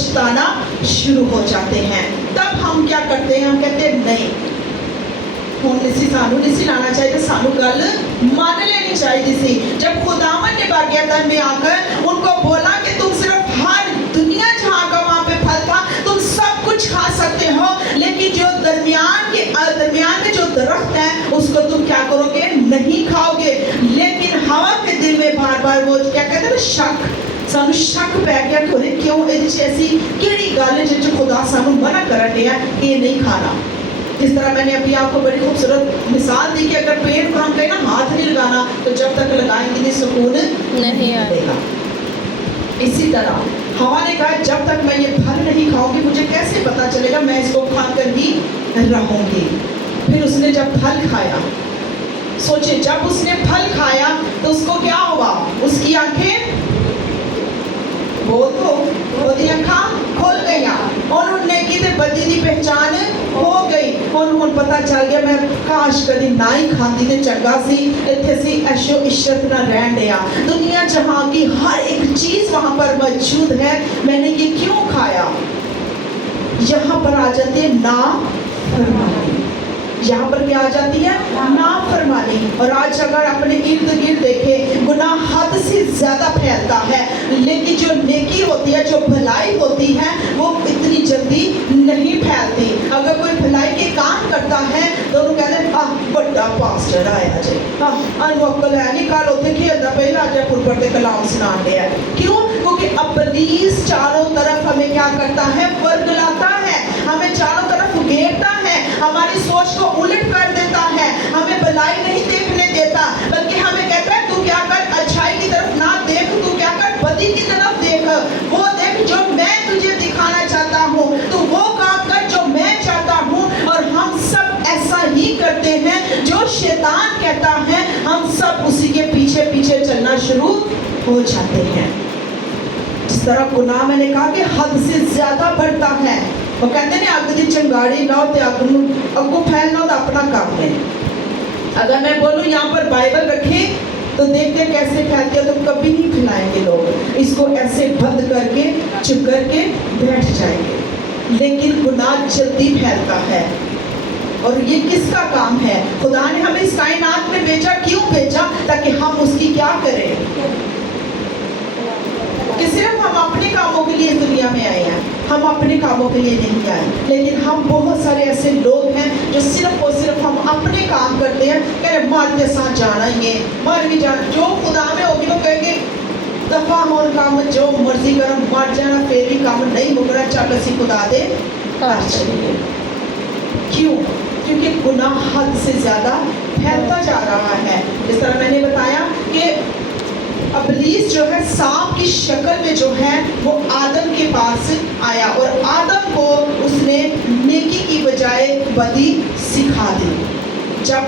पछताना शुरू हो जाते हैं। तब हम क्या करते हैं, हम कहते हैं नहीं ਹੁਣ ਨਹੀਂ ਸਾਨੂੰ नहीं लाना चाहिए, सानू गल मान लेनी चाहिए सी। जब खुदावन ने बागीदान में आकर उनको बोला कि तुम सिर्फ हर दुनिया जहाँ का वहाँ पे फल था तुम सब कुछ खा सकते हो, लेकिन जो दरमियान में जो दरख्त है उसको तुम क्या करोगे, नहीं खाओगे। लेकिन हवा के दिल में बार बार वो क्या कहते हैं, शक, सानू शक पै गया कि क्यों ऐसी केड़ी गल है जिस खुदा सानू मना कर रहा है ये नहीं खाना। इस तरह मैंने अभी आपको बड़ी खूबसूरत मिसाल दी कि अगर पेड़ पर हम कहें ना हाथ नहीं लगाना तो जब तक लगाएंगे नहीं सुकून नहीं आएगा। इसी तरह हवा ने कहा जब तक मैं ये फल नहीं खाऊंगी मुझे कैसे पता चलेगा, मैं इसको खाकर ही रहूंगी। फिर उसने जब फल खाया, सोचिए जब उसने फल खाया तो उसको क्या हुआ, उसकी आंखें खोल गई और नेकी ते बदी दी पहचान हो गई। ਹੁਣ पता चल गया मैं काश कदी ना ही खाती ते चंगा सी, इत्थे सी ऐशो इशरत ना रहन दिया, दुनिया जहां की हर एक चीज वहां पर मौजूद है, मैंने ये क्यों खाया। यहाँ पर आ जाती है ना फरमानी, यहाँ पर क्या आ जाती है, नाफरमानी। और आज अगर अपने इर्द गिर्द देखें गुनाह हद से ज्यादा फैलता है, लेकिन जो नेकी होती है, जो भलाई होती है वो इतनी जल्दी नहीं फैलती। अगर कोई भलाई के काम करता है तो वो कहते हैं बड़ा पास्टर आया जी, अनवक्ल है नहीं कल उसे खेलता पहला आज पुरपर के कलाम सुना दिया। क्यों, क्योंकि इब्लीस चारों तरफ हमें क्या करता है, वर्गलाता है, हमें चारों तरफ घेरता है, हमारी सोच को उलट कर देता है, हमें भलाई नहीं देखने देता, बल्कि हमें कहता है तू क्या कर, अच्छाई की तरफ ना देख, तू क्या कर, बदी की तरफ देख, वो देख जो मैं तुझे दिखाना चाहता हूँ, तू वो काम कर जो मैं चाहता हूँ। और हम सब ऐसा ही करते हैं, जो शैतान कहता है हम सब उसी के पीछे पीछे चलना शुरू हो जाते हैं। जिस तरह गुनाह मैंने कहा कि हद से ज्यादा बढ़ता है, वो कहते हैं अग की चंगाड़ी लाओ तो अगू फैलना तो अपना काम है। अगर मैं बोलूँ यहाँ पर बाइबल रखे तो देखते कैसे फैलती है, तो कभी नहीं फैलाएंगे लोग, इसको ऐसे बंद करके चुप करके बैठ जाएंगे। लेकिन गुनाह जल्दी फैलता है, और ये किसका काम है, खुदा ने हमें इस कायनात में भेजा, क्यों भेजा, ताकि हम उसकी क्या करें, कि सिर्फ हम अपने कामों के लिए दुनिया में आए हैं, हम अपने कामों के लिए नहीं आए। लेकिन हम बहुत सारे ऐसे लोग हैं जो सिर्फ और सिर्फ हम अपने काम करते हैं, कह रहे मर के साथ जाना ही है, मर भी जाना, जो खुदा में होगी वो कहेंगे दफा हो काम, जो मर्जी करो, मर जाना फिर भी काम नहीं मुकरा, चल असी खुदा दे घर चलिए। क्यों, क्योंकि गुनाह हद से ज्यादा फैलता जा रहा है। इस तरह मैंने बताया कि इब्लीस जो है सांप की शक्ल में जो है वो आदम के पास आया, और आदम को उसने नेकी की बजाय बदी सिखा दी। जब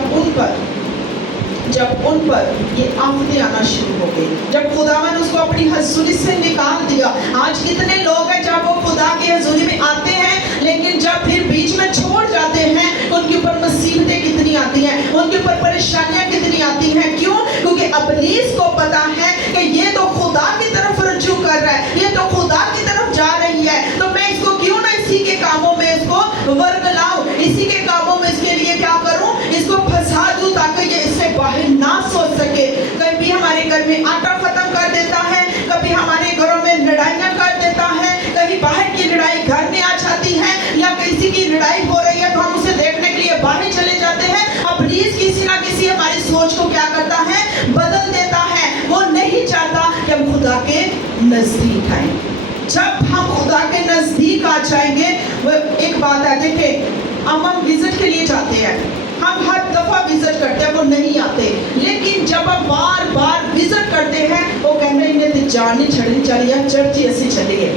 उन पर ये आफतें आना शुरू हो गई, जब खुदावन उसको अपनी हजूरी से निकाल दिया। आज कितने लोग हैं जब वो खुदा की हजूरी में आते हैं, लेकिन जब फिर बीच में छोड़ जाते हैं, उनके ऊपर मुसीबतें कितनी आती हैं, उनके ऊपर परेशानियां कितनी आती हैं। क्यों, क्योंकि इब्लीस को पता है कि ये तो खुदा की तरफ रुजू कर रहा है, ये तो खुदा की तरफ जा रही है, तो मैं इसको क्यों ना इसी के कामों में इसको वर्गलाऊं, इसी के कामों में इसके लिए क्या करूं, इसको फंसा दूं ताकि ये इससे बाहर ना सोच सके। कभी हमारे घर में आटा खत्म कर देता है, कभी हमारे घरों में लड़ाइयां कर देता है, कहीं बाहर की लड़ाई घर में आ जाती है, या किसी की लड़ाई हो रही है तो हम उसे देखने के लिए बाहर चले जाते हैं। इब्लीस किसी ना किसी हमारी सोच को क्या करता है, बदल देता है। वो नहीं चाहता कि हम खुदा के नजदीक आए। जब हम खुदा के नजदीक आ जाएंगे, वो एक बात है, देखें हम विजिट के लिए जाते हैं, हम हर दफा विजिट करते हैं, वो नहीं आते, लेकिन जब हम बार बार विजिट करते हैं वो कहते हैं इन्हें जान नहीं छड़नी चाहिए, चर्च ही ऐसी चलिए।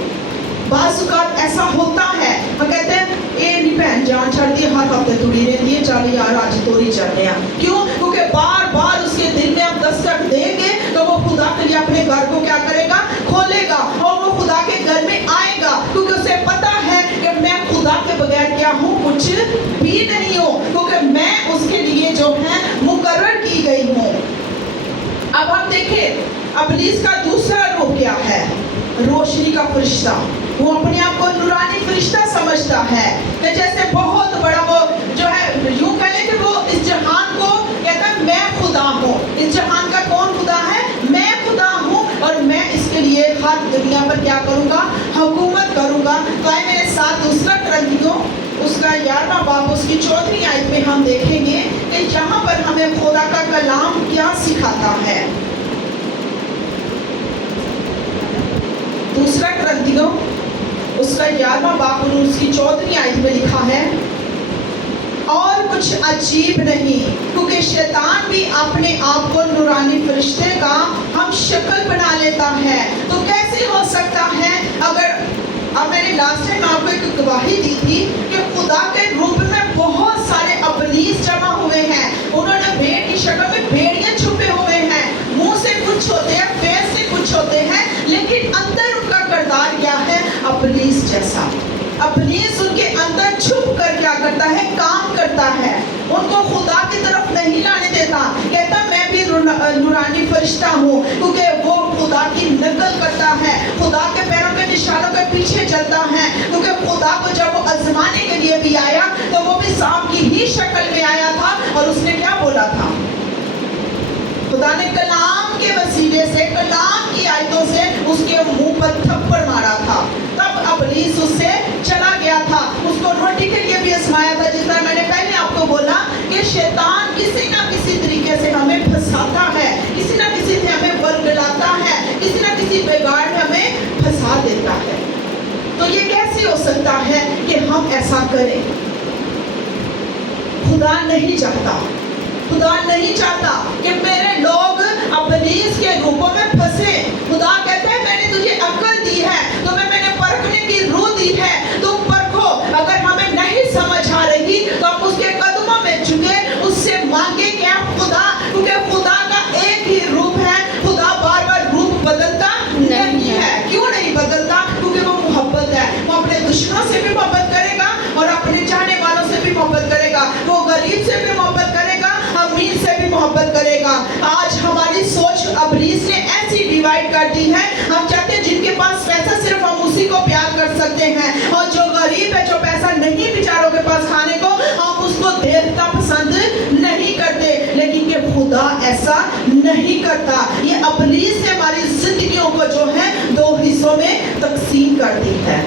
बाज़ ऐसा होता है, हम कहते हैं ये नहीं भैन जान छड़ दी, हर हफ्ते तुड़ी रहती है, चल यार आज तोड़ी चलते हैं। क्यों, क्योंकि बार बार उसके दिल में हम दस्तक देंगे तो वो खुदा के लिए अपने घर को क्या करेगा, खोलेगा, और वो खुदा के घर में आएगा, क्योंकि उसे पता है कि मैं खुदा के बगैर क्या हूँ, कुछ भी नहीं हूँ, क्योंकि मैं उसके लिए जो है मुकर्रर की गई हूँ। अब हम देखें इब्लीस का दूसरा रूप क्या है, रोशनी का फरिश्ता। वो अपने आप को नूरानी फरिश्ता समझता है कि जैसे बहुत बड़ा वो जो है, यूं कह ले कि वो इस जहान को कहता है मैं खुदा हूँ। इस जहान का कौन खुदा है? मैं खुदा हूँ और मैं इसके लिए हर दुनिया पर क्या करूँगा? हुकूमत करूँगा। तो आए मेरे साथ दूसरा कुरिन्थियों उसका 11वां बाब उसकी 4वीं आयत में हम देखेंगे कि यहाँ पर हमें खुदा का कलाम क्या सिखाता है। दूसरा कुरिन्थियों उसका 11वां बाब और उसकी 4वीं आयत में लिखा है, और कुछ अजीब नहीं क्योंकि शैतान भी अपने आप को नूरानी फरिश्ते का हम शक्ल बना लेता है। तो कैसे हो सकता है? अगर अब मैंने लास्ट टाइम आपको एक गवाही दी थी कि खुदा के रूप में बहुत सारे अबलीस जमा हुए हैं। उन्होंने भेड़ की शक्ल में भेड़िए छुपे हुए हैं, मुंह से कुछ होते हैं, फेस से कुछ होते हैं, लेकिन अंदर उनका किरदार क्या है? अबलीस जैसा। अबलीस उनके अंदर छुप कर क्या करता है? काम करता है। उनको खुदा की तरफ नहीं लाने देता। कहता मैं भी नूरानी फरिश्ता हूँ, क्योंकि वो खुदा की नकल करता है, खुदा के पैरों के निशानों के पीछे चलता है। क्योंकि खुदा को जब वो आजमाने के लिए भी आया तो वो भी सांप की ही शक्ल में आया था, और उसने क्या बोला था? खुदा ने कलाम के वसीले से, कलाम की आयतों से उसके मुंह पर थप्पड़ मारा था। तब अबलीस उससे चला गया था। उसको रोटी के लिए भी आजमाया था। जिस तरह मैंने पहले आपको बोला कि शैतान किसी ना किसी तरीके से हमें फंसाता है, किसी ना किसी से हमें वर्गलाता है, किसी ना किसी बिगाड़ में हमें फंसा देता है। तो ये कैसे हो सकता है कि हम ऐसा करें? खुदा नहीं चाहता, खुदा नहीं चाहता कि मेरे लोग अबलीस के रूपों में फंसे। खुदा कहता है मैंने तुझे अक्ल दी है, तुम्हें मैंने परखने की रूह दी है, तुम परखो। अगर हमें नहीं समझ आ रही तो हम उसके कदमों में झुके, उससे मांगे क्या? खुदा, क्योंकि खुदा का एक ही रूप है। खुदा बार बार रूप बदलता नहीं है। क्यों नहीं बदलता? क्योंकि वो मोहब्बत है। वो अपने दुश्मनों से भी मोहब्बत करेगा और अपने चाहने वालों से भी मोहब्बत करेगा। वो गरीब से भी मोहब्बत करेगा, अमीर से भी मोहब्बत करेगा। आज हमारी सोच अबलीस ने ऐसी डिवाइड कर दी है, हम चाहते हैं जिनके पास पैसा सिर्फ हम उसी को प्यार कर सकते हैं, और जो गरीब है, जो पैसा नहीं बेचारों के पास खाने को, हम उसको देखना पसंद नहीं करते। लेकिन ये खुदा ऐसा नहीं करता। ये अबलीस ने हमारी जिंदगियों को जो है 2 हिस्सों में तकसीम कर दी है।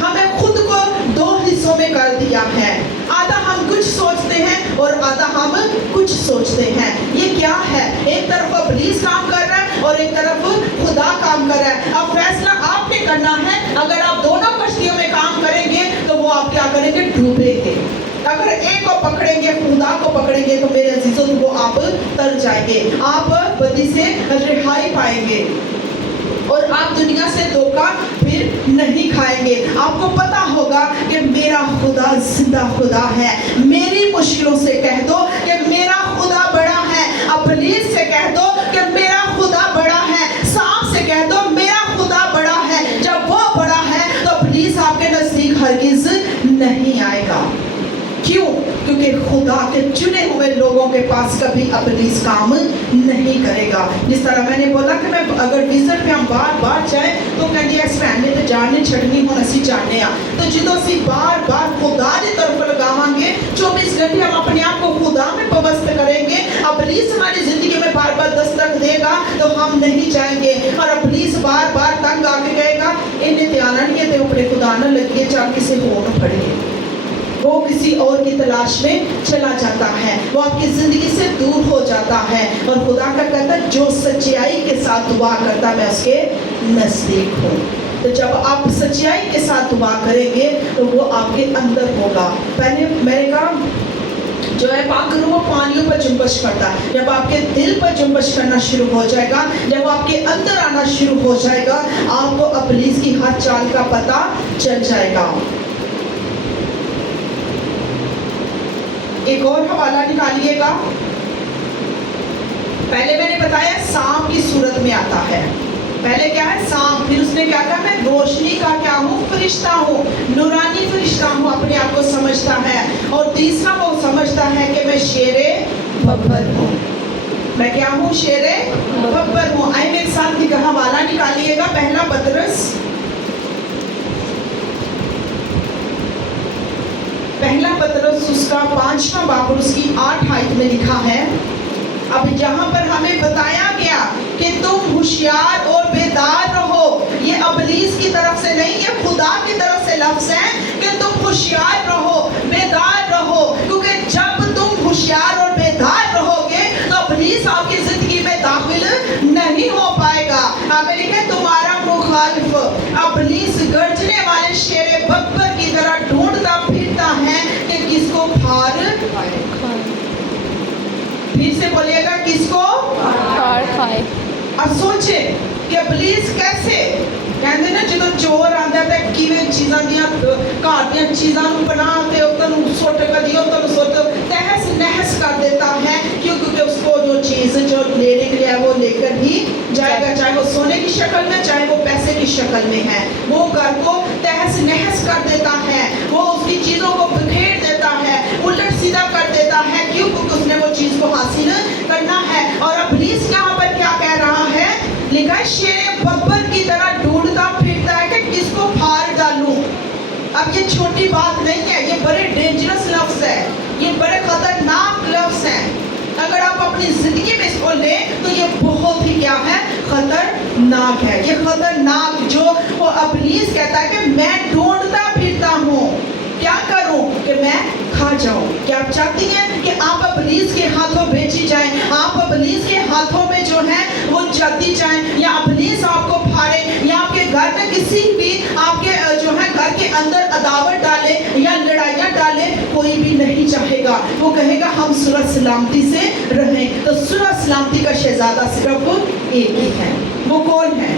हमें खुद को 2 हिस्सों में कर दिया है। आधा हम कुछ सोचते हैं और आधा हम कुछ सोचते हैं। ये क्या है? एक तरफ अबलीस काम कर रहा है और एक तरफ खुदा काम कर रहा है। अब फैसला आपने करना है। अगर आप दोनों कश्तियों में काम करेंगे तो वो आप क्या करेंगे? डूबेंगे। अगर एक को पकड़ेंगे, खुदा को पकड़ेंगे, तो मेरे अजीजों वो आप तर जाएंगे, आप बदी से रिहाई पाएंगे और आप दुनिया से धोखा फिर नहीं खाएंगे। आपको पता होगा कि मेरा खुदा जिंदा खुदा है। मेरी मुश्किलों से कह दो कि मेरा खुदा बड़ा है। अबलीस से कह दो कि मेरा खुदा बड़ा है। सांप से कह दो मेरा खुदा बड़ा है। जब वो बड़ा है तो अबलीस आपके नजदीक हरगिज नहीं आएगा। क्यों? क्योंकि खुदा के चुने हुए लोगों के पास कभी अबलीस काम नहीं करेगा। जिस तरह मैंने बोला कि मैं अगर विजिट पे हम बार बार जाए तो कहते हैं स्पैन तो जानने छड़नी हो नसी जानने आ, तो जिदों से बार बार खुदा की तरफ लगावांगे, 24 घंटे हम अपने आप को खुदा में पवस्त करेंगे, अबलीस हमारी जिंदगी में बार बार दस्तक देगा तो हम नहीं जाएंगे। और अबलीस बार बार तंग आके कहेगा इन्हें ध्यान नहीं तो अपने खुदा न लगिए, चाहे किसी हो न पड़े। वो किसी और की तलाश में चला जाता है, वो आपकी जिंदगी से दूर हो जाता है। और खुदा का कहता है जो सच्चाई के साथ दुआ करता मैं उसके नजदीक हूँ। तो जब आप सच्चाई के साथ दुआ करेंगे तो वो आपके अंदर होगा। पहले मैंने कहा जो है पाक रूह वो पानियों पर जुम्बश करता है। जब आपके दिल पर जुम्बश करना शुरू हो जाएगा, जब आपके अंदर आना शुरू हो जाएगा, आपको अबलीस की हर चाल का पता चल जाएगा। एक और हवाला निकालिएगा। पहले मैंने बताया सांप की सूरत में आता है। पहले क्या है? सांप। फिर उसने क्या कहा? मैं रोशनी का क्या हूँ? फरिश्ता हूँ, नूरानी फरिश्ता हूँ, अपने आप को समझता है। और तीसरा वो समझता है कि मैं शेरे बब्बर हूँ। मैं क्या हूँ? शेरे बब्बर हूँ। आइए मेरे साथ हवाला निकालिएगा। पहला पतरस पहला पतरस उसका 5वां बाब और उसकी 8 आयत में लिखा है। अब यहाँ पर हमें बताया गया कि तुम होशियार और बेदार रहो। ये अबलीस की तरफ से नहीं, ये खुदा की तरफ से लफ्ज़ है कि तुम होशियार रहो, बेदार रहो, क्योंकि जब तुम होशियार और बेदार रहोगे तो अबलीस आपकी जिंदगी में दाखिल नहीं हो पाएगा। हमें लिखे तुम्हारा मुखालिफ अबलीस गर्जने वाले शेरे बब्बर की तरह ढूंढता फिरता है कि किसको फाड़। फिर से बोलिएगा, किसको फाड़ खाए। अब सोचे कि अबलीस कैसे कहते ना जो चोर आंदा है किवें चीज़ां दियां घर दियां चीज़ां नूं बना के उतन सुट कदी उतन सुट तहस नहस कर देता है, क्योंकि उसको जो चीज़ जो लेने के लिए है वो लेकर ही जाएगा, चाहे वो सोने की शक्ल में चाहे वो पैसे की शक्ल में है। वो घर को तहस नहस कर देता है, वो उसकी चीज़ों को बिखेर देता है, उलट सीधा कर देता है, क्यों? क्योंकि उसने वो चीज़ को हासिल करना है। और अबलीस यहाँ पर क्या कह रहा है? लिखा है शेरे बब्बर की तरह ढूंढता फिरता है कि किसको फाड़ डालूं। अब ये छोटी बात नहीं है, ये बड़े डेंजरस लफ्ज़ है, ये बड़े खतरनाक लफ्ज़ हैं। अगर आप अपनी जिंदगी में इसको लें तो ये बहुत ही क्या है? खतरनाक है। ये खतरनाक जो वो अबलीस कहता है कि मैं ढूंढता फिरता हूँ, क्या करूं कि मैं खा जाऊं। क्या आप चाहती हैं कि आप अबलीस के हाथों बेची जाएं, आप अबलीस के हाथों में जो है वो जाती जाएं, या अबलीस आपको फाड़े, या आपके घर में किसी भी आपके जो है घर के अंदर अदावत डाले या लड़ाइयाँ डाले? कोई भी नहीं चाहेगा। वो कहेगा हम सुलह सलामती से रहें। तो सुलह सलामती का शहजादा सिर्फ एक ही है। वो कौन है?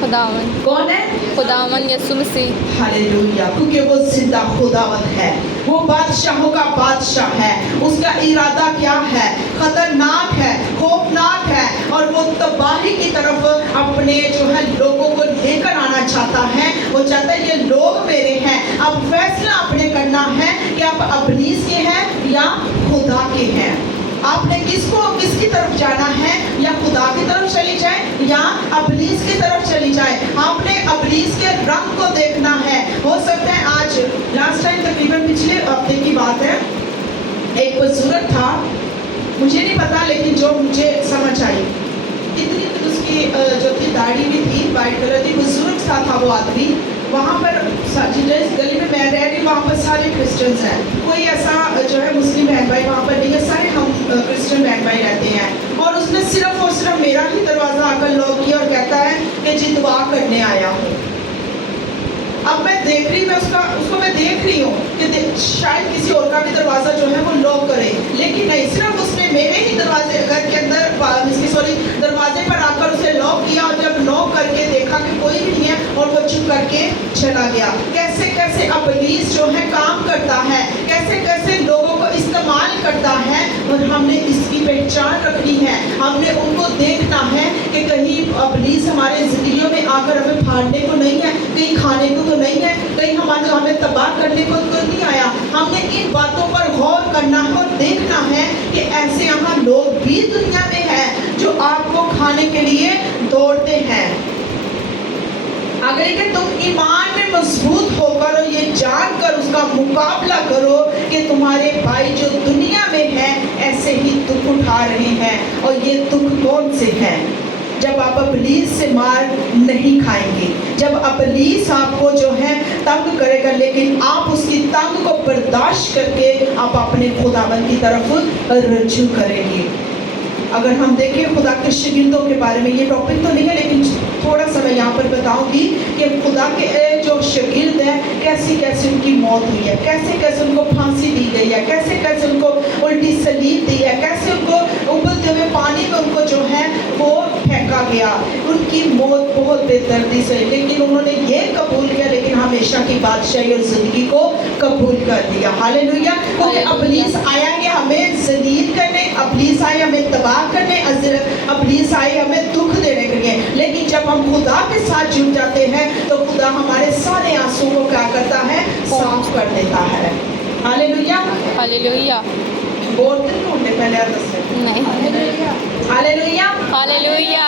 खुदावन। कौन है? खुदावन यीशु मसीह। हालेलुया, क्योंकि वो जिंदा खुदावंद है, वो बादशाहों का बादशाह है। उसका इरादा क्या है? खतरनाक है, खौफनाक है, और वो तबाही की तरफ अपने जो है लोगों को लेकर आना चाहता है। वो चाहता है ये लोग मेरे हैं। अब फैसला आपने करना है कि आप अबलीस के हैं या खुदा के हैं। आपने किसकी तरफ जाना है? या खुदा की तरफ चली जाए या अबलीस की तरफ चली जाए। आपने अबलीस के रंग को देखना है। हो सकता है आज लास्ट टाइम तकरीबन पिछले हफ्ते की बात है, एक बुजुर्ग था, मुझे नहीं पता लेकिन जो मुझे समझ आई, इतनी उसकी जो थी दाढ़ी भी थी वाइट कलर की, बुजुर्ग सा था वो आदमी। वहाँ पर जिस गली में मैं रह रही वहाँ पर सारे क्रिश्चियंस हैं, कोई ऐसा जो है मुस्लिम बहन भाई वहाँ पर नहीं है, सारे हम क्रिश्चियन बहन भाई रहते हैं। और उसने सिर्फ और सिर्फ मेरा ही दरवाज़ा आकर लॉक किया और कहता है कि जी दुआ करने आया हूँ। अब मैं देख रही, मैं उसको मैं देख रही हूँ कि शायद किसी और का भी दरवाज़ा जो है वो लॉक करे, लेकिन नहीं, सिर्फ उसने मेरे ही दरवाजे घर के अंदर दरवाजे पर आकर उसे लॉक किया। और जब लॉक करके देखा कि कोई भी नहीं है और वो चुप करके चला गया। कैसे कैसे अबलीस जो है काम करता है, कैसे कैसे लोगों को इस्तेमाल करता है। और हमने इसकी पहचान रखनी है, हमने उनको देखना है कि कहीं अबलीस हमारे ज़िंदगियों में आकर हमें फाड़ने को नहीं है, कहीं खाने को तो नहीं है, कहीं हमें तबाह करने को तो नहीं आया। हमने इन बातों पर गौर करना है और देखना है कि ऐसे यहाँ लोग भी दुनिया में हैं जो आपको खाने के लिए दौड़ते हैं। अगर कि तुम ईमान में मजबूत होकर और ये जानकर उसका मुकाबला करो कि तुम्हारे भाई जो दुनिया में हैं ऐसे ही दुख उठा रहे हैं। और ये दुख कौन से हैं? जब आप अबलीस से मार नहीं खाएंगे, जब अबलीस आपको जो है तंग करेगा, लेकिन आप उसकी तंग को बर्दाश्त करके आप अपने खुदावन की तरफ रजू करेंगे। अगर हम देखें खुदा के शागिर्दों के बारे में, ये टॉपिक तो नहीं है लेकिन थोड़ा सा मैं यहाँ पर बताऊंगी कि खुदा के जो शागिर्द हैं कैसी कैसे उनकी मौत हुई है, कैसे कैसे उनको फांसी दी गई है, कैसे कैसे उनको उल्टी सलीब दी है, कैसे उनको उबलते हुए पानी में उनको जो है वो फेंका गया। उनकी मौत बहुत बेदर्दी से, लेकिन उन्होंने ये कबूल किया, लेकिन हमेशा की बादशाही और ज़िंदगी को कबूल कर दिया। हालेलुया। क्योंकि अबलीस आया कि हमें ज़लील करने, अबलीस आए हमें तबाह करने, अबलीस आए हमें दुख देने के लिए। लेकिन जब हम खुदा के साथ जुड़ जाते हैं तो खुदा हमारे सारे आंसुओं को क्या करता है? साफ कर देता है। हालेलुया। हालेलुया। बोलते नहीं होंगे पहले नहीं। हालेलुया। हालेलुया। हालेलुया।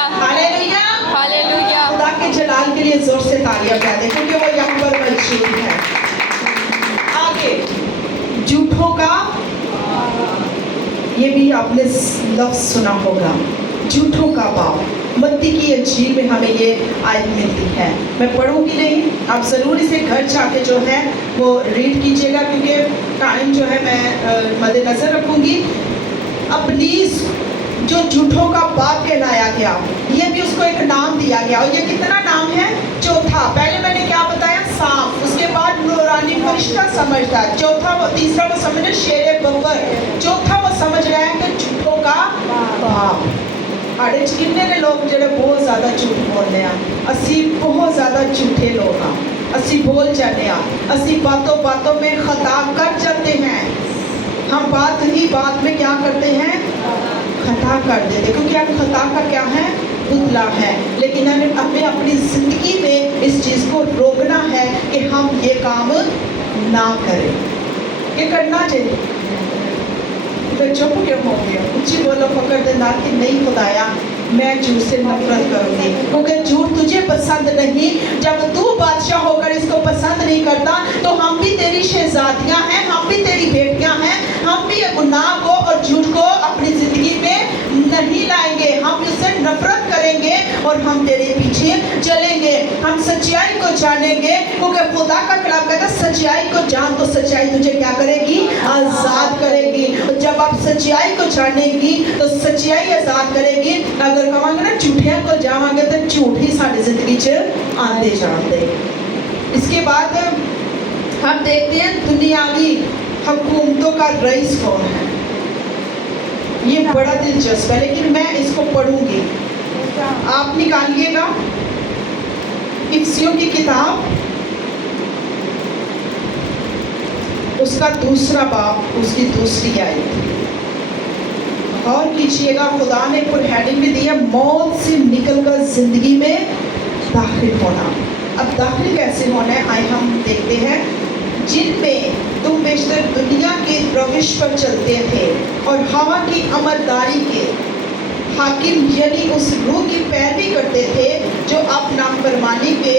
हालेलुया। खुदा के जलाल के लिए जोर से तालियां बजा दें, क्योंकि वो यहाँ पर मौजूद है। आगे झूठों का, ये भी आपने लफ्ज सुना होगा, झूठों का बाप। मत्ती की अंजील में हमें ये आयत मिलती है। मैं पढ़ूंगी नहीं, आप ज़रूर इसे घर जाके जो है वो रीड कीजिएगा, क्योंकि टाइम जो है मैं मद्देनज़र रखूंगी। इब्लीस जो झूठों का बाप कहलाया गया, ये भी उसको एक नाम दिया गया, और ये कितना नाम है? चौथा। पहले मैंने क्या बताया? सांप, उसके बाद नूरानी फरिश्ता समझदार, चौथा वो, तीसरा वो समझे शेर बब्बर, चौथा वो समझ रहा है कि झूठों का बाप। आड़े च किन्ने ने लोग जेडे बहुत ज़्यादा झूठ बोलते हैं, असी बहुत ज़्यादा झूठे लोग हाँ, असी बोल जाते हैं, असी बातों बातों में खता कर जाते हैं। हम बात ही बात में क्या करते हैं? खता कर देते, क्योंकि हम खता का क्या है? पुतला है। लेकिन हमें अपनी ज़िंदगी में इस चीज़ को रोकना है कि हम ये काम ना करें। ये करना चाहिए। तो चुप क्यों हो गया? ऊंची बोलो पकड़ देना कि नहीं खुदाया, मैं झूठ से नफरत करूंगी, क्योंकि झूठ तुझे पसंद नहीं। जब तू बादशाह होकर इसको पसंद नहीं करता, तो हम भी तेरी शहजादियां हैं, हम भी तेरी बेटियां हैं, हम भी गुनाह को और झूठ को अपनी जिंदगी में नहीं लाएंगे। हम इससे नफरत करेंगे और हम तेरे पीछे चलेंगे। हम सच्चाई को जानेंगे, क्योंकि खुदा का कलाम कहता है सच्चाई को जान तो सच्चाई तुझे क्या करेगी? आज़ाद करेगी। और जब आप सच्चाई को जानेगी तो सच्चाई आज़ाद करेगी। अगर कहांगे ना झूठियां को जावांगे तो झूठ ही साड़ी जिंदगी च आते जाते। इसके बाद हम देखते हैं दुनियावी हुकूमतों का रईस कौन है। ये बड़ा दिलचस्प है, लेकिन मैं इसको पढ़ूंगी, आप निकालिएगा इफ्सियों की किताब, उसका दूसरा बाब, उसकी दूसरी आयत। और कीजिएगा, खुदा ने एक हेडिंग भी दी है, मौत से निकलकर जिंदगी में दाखिल होना। अब दाखिल कैसे होना है आइए हम देखते हैं। जिनमें तुम बेशतर दुनिया के रविश पर चलते थे और हवा की अमरदारी के हाकिम यानी उस रूह की पैरवी करते थे जो अब नाफरमानी के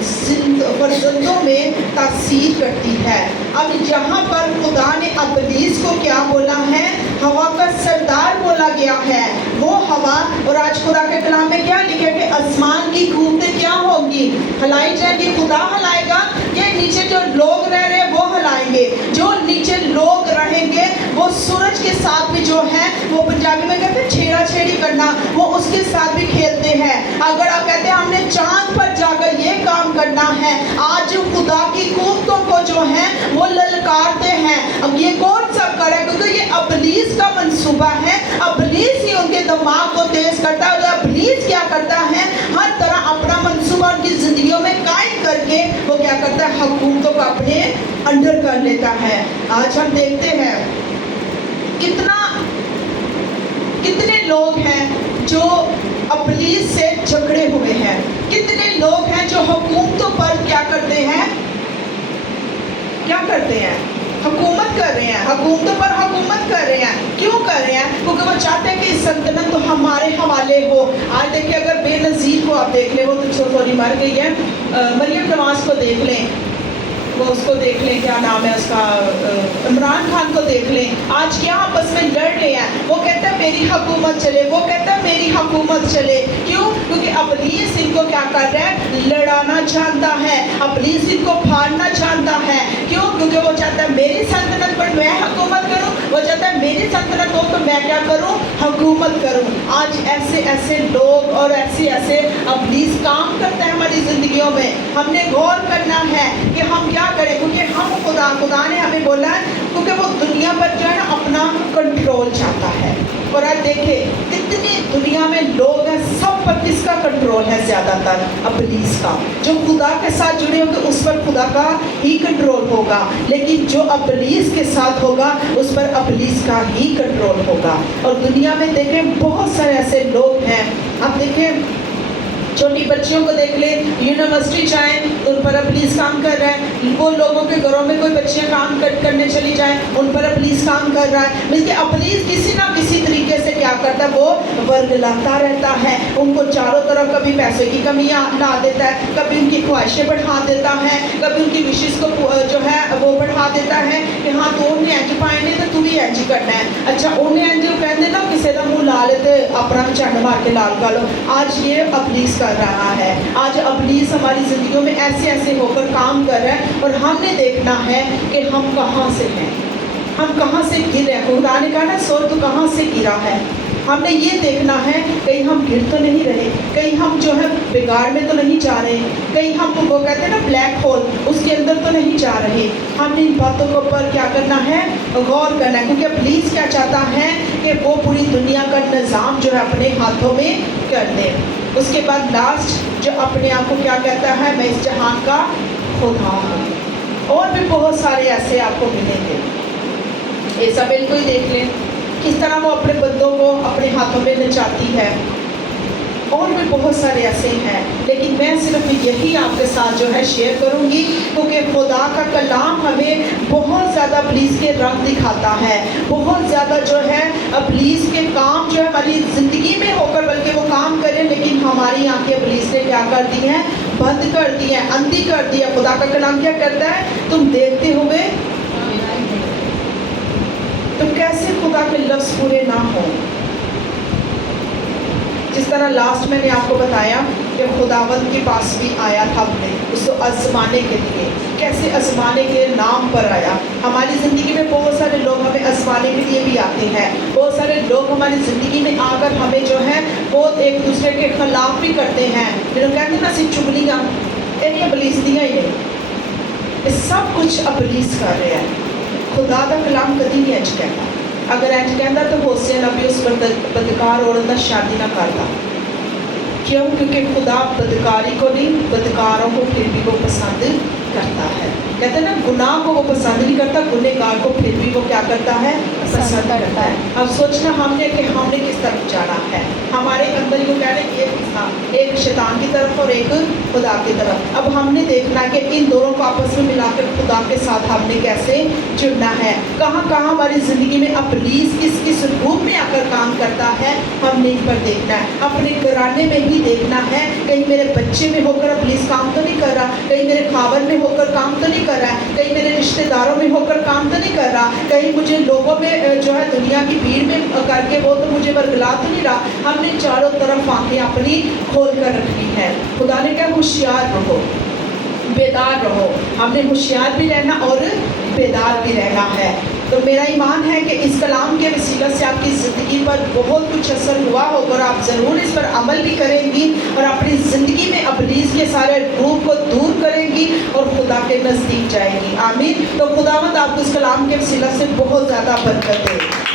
फर्जंदों में तासीर करती है। अब यहाँ पर खुदा ने इब्लीस को क्या बोला है? हवा का सरदार बोला गया है। वो हवा, और आज खुदा के कलाम में क्या लिखा है कि आसमान की कूदें क्या होंगी? हिलाई जाएगी। खुदा हिलाएगा, ये नीचे जो लोग रह रहे हैं वो हिलाएंगे। जो नीचे लोग रहेंगे वो सूरज के साथ भी जो है, वो पंजाबी में कहते हैं छेड़ा छेड़ी करना, वो उसके साथ भी खेलते हैं। अगर आप कहते हैं हमने चांद पर जाकर ये काम करना है, आज खुदा की कुव्वतों को जो है वो ललकारते हैं। अब ये कौन सब करे? क्योंकि ये इब्लीस का मंसूबा है। इब्लीस ही उनके दिमाग को तेज करता है। और इब्लीस क्या करता है? हर तरह अपना मंसूबा उनकी जिंदगियों में कायम करके वो क्या करता है? हुकूमतों को अपने अंडर कर लेता है। आज हम देखते हैं कितने लोग हैं जो इब्लीस से झगड़े हुए हैं। कितने लोग हैं जो हुकूमतों पर क्या करते हैं? हुकूमत कर रहे हैं, हुकूमतों पर हुकूमत कर रहे हैं। क्यों कर रहे हैं? क्योंकि वो चाहते हैं कि सल्तनत तो हमारे हवाले हो। आज देखिए, अगर बेनज़ीर को आप देख लें, वो तो सॉरी मर गई है, मरियम नवाज को देख लें, वो उसको देख लें, क्या नाम है उसका, इमरान खान को देख लें। आज क्या आपस में लड़ रहे हैं? वो कहता है मेरी हुकूमत चले, वो कहता है मेरी हुकूमत चले। क्यों? क्योंकि इब्लीस इनको क्या कर रहा है? लड़ाना चाहता है। इब्लीस इनको फाड़ना चाहता है। क्यों? क्योंकि वो चाहता है मेरी सल्तनत पर मैं हुकूमत करूं, वो चाहता है मेरी सल्तनत हो तो मैं क्या करूं? हुकूमत करूं। आज ऐसे ऐसे लोग और ऐसे ऐसे इब्लीस काम करते हैं हमारी जिंदगियों में। हमने गौर करना है कि हम क्या करें, क्योंकि हम खुदा ने हमें बोला है, क्योंकि वो दुनिया पर जो है ना अपना कंट्रोल चाहता है। और आज देखें कितनी दुनिया में लोग हैं, सब पर किसका कंट्रोल है? ज़्यादातर इब्लीस का। जो खुदा के साथ जुड़े होंगे उस पर खुदा का ही कंट्रोल होगा, लेकिन जो इब्लीस के साथ होगा उस पर इब्लीस का ही कंट्रोल होगा। और दुनिया में देखें बहुत सारे ऐसे लोग हैं। आप देखें छोटी बच्चियों को देख लें, यूनिवर्सिटी जाएं उन पर इब्लीस काम कर रहा है। वो लोगों के घरों में कोई बच्चियां काम करने चली जाएं, उन पर इब्लीस काम कर रहा है। बल्कि इब्लीस किसी ना किसी तरीके से क्या करता है, वो वर्गलाता रहता है, उनको चारों तरफ कभी पैसे की कमियाँ ला देता है, कभी उनकी ख्वाहिशें बढ़ा देता है, कभी उनकी विशेष को जो है वो बढ़ा देता है कि हाँ तू उन्हें इंज पाए ने तो तू भी इंज करना है। अच्छा उन्हें इंज कहते ना किसी का मुँह लाल तो अपना भी झंड मार के लाल कर लो। आज ये अबलीस कर रहा है, आज अबलीस हमारी ज़िंदगियों में ऐसे ऐसे होकर काम कर रहा है और हमने देखना है कि हम कहाँ से हैं, हम कहाँ से गिर रहे हैं। खुदा ने कहा ना स्वर्ग कहाँ से गिरा है, हमने ये देखना है कहीं हम गिर तो नहीं रहे, कहीं हम जो है बिगाड़ में तो नहीं जा रहे, कहीं हम वो कहते हैं ना ब्लैक होल उसके अंदर तो नहीं जा रहे। हमने इन बातों के ऊपर क्या करना है, गौर करना है, क्योंकि प्लीज़ क्या चाहता है कि वो पूरी दुनिया का निज़ाम जो है अपने हाथों में कर दे। उसके बाद लास्ट जो अपने आप को क्या कहता है, मैं इस जहान का खुदा हूँ। और भी बहुत सारे ऐसे आपको मिलेंगे, इज़ाबेल को ही देख लें किस तरह वो अपने बंदों को अपने हाथों में नचाती है, और भी बहुत सारे ऐसे हैं। लेकिन मैं सिर्फ यही आपके साथ जो है शेयर करूंगी, क्योंकि खुदा का कलाम हमें बहुत ज़्यादा इब्लीस के रंग दिखाता है, बहुत ज़्यादा जो है इब्लीस के काम जो है हमारी ज़िंदगी में होकर बल्कि वो काम करें, लेकिन हमारी आंखें इब्लीस ने क्या कर दी हैं, बंद कर दी हैं, अंधी कर दी है। खुदा का कलाम क्या करता है, तुम देखते हुए तो कैसे खुदा के लफ्ज़ पूरे ना हो। जिस तरह लास्ट मैंने आपको बताया कि खुदावंद के पास भी आया था अपने उसको आजमाने के लिए, कैसे आजमाने के नाम पर आया। हमारी ज़िंदगी में बहुत सारे लोग हमें आजमाने के लिए भी आते हैं, बहुत सारे लोग हमारी ज़िंदगी में आकर हमें जो है वो एक दूसरे के खिलाफ भी करते हैं। फिर कहते हैं ना सिर्फ चुगलियाँ, ये इब्लीस दियाँ ही नहीं, ये सब कुछ इब्लीस कर रहे हैं। खुदा का कलाम कभी नहीं इंज कहता, अगर इंज कहता तो होशिया नबी उस बदकार औरत का शादी ना करता। क्यों? क्योंकि खुदा बदकारी को नहीं, बदकारों को फिर भी वो पसंद करता है। कहते हैं ना गुनाह को वो पसंद नहीं करता, गुनहगार को फिर भी वो क्या करता है, पसंद करता है। अब सोचना हमने कि हमने किस तरफ जाना है, हमारे अंदर यूँ कह रहे एक था, एक शैतान की तरफ और एक खुदा की तरफ। अब हमने देखना कि इन दोनों को आपस में मिलाकर खुदा के साथ हमने कैसे जुड़ना है, कहाँ कहाँ हमारी ज़िंदगी में इब्लीस किस किस रूप में आकर काम करता है, हमने इन पर देखना है। अपने घराने में ही देखना है, कहीं मेरे बच्चे में होकर इब्लीस काम तो नहीं कर रहा, कहीं मेरे खावन में होकर काम तो नहीं कर रहा है, कहीं मेरे रिश्तेदारों में होकर काम तो नहीं कर रहा, कहीं मुझे लोगों में जो है दुनिया की भीड़ में करके वो तो मुझे बरगला तो नहीं रहा। हमने चारों तरफ आंखें अपनी खोल कर रखनी है। खुदा ने क्या, होशियार रहो, बेदार रहो। हमने होशियार भी रहना और बेदार भी रहना है। तो मेरा ईमान है कि इस कलाम के वसीला से आपकी ज़िंदगी पर बहुत कुछ असर हुआ होगा और आप ज़रूर इस पर अमल भी करेंगी और अपनी ज़िंदगी में इब्लीस के सारे रूप को दूर करेंगी और खुदा के नज़दीक जाएंगी। आमीन। तो खुदावंद आपको इस कलाम के वसीला से बहुत ज़्यादा बरकत दे।